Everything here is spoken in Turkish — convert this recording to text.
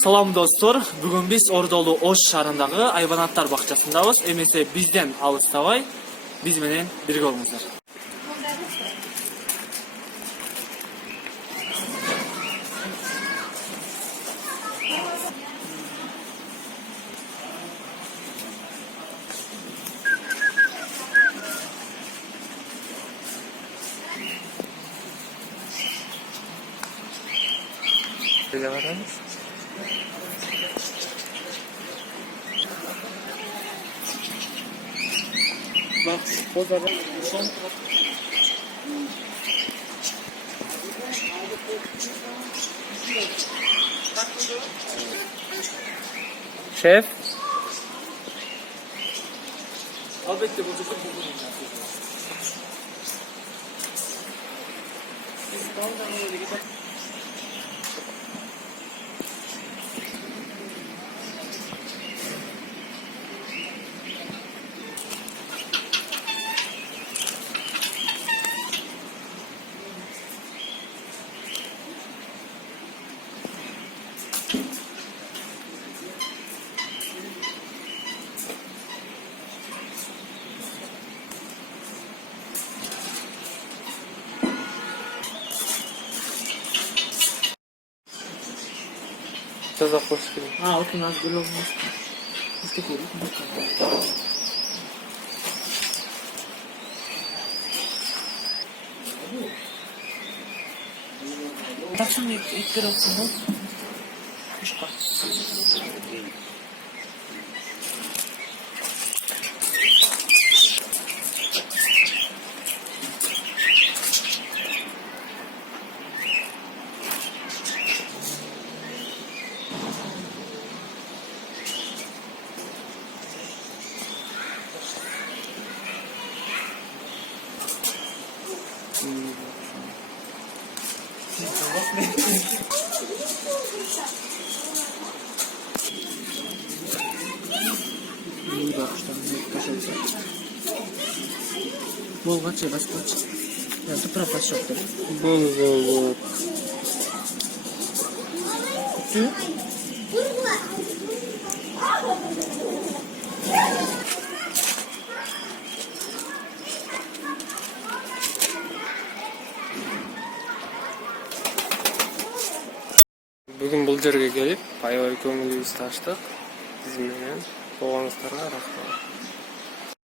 Салам достор, бүгін біз Ордолу Ош шарындағы айванаттар бақшасындабыз. Емесе бізден алыстабай, біз менен бірге болыңыздар. Bak, o da son Şef. Elbette bu çocuk bu. Biz kaldan öyle gidelim. Что за кошки? Вот у нас было мушка. Что такое? Так что мне итераться, ну? Мушка. İyi bak işte, kaçırsa. Bol kaç ya, bas kaç. Ya, tu пропас yoktur. Бонзолот. Tu? Бүгін бұл жерге келіп, аябай көңілімізді аштық. Біз менен болғаныңыздарга рахмат.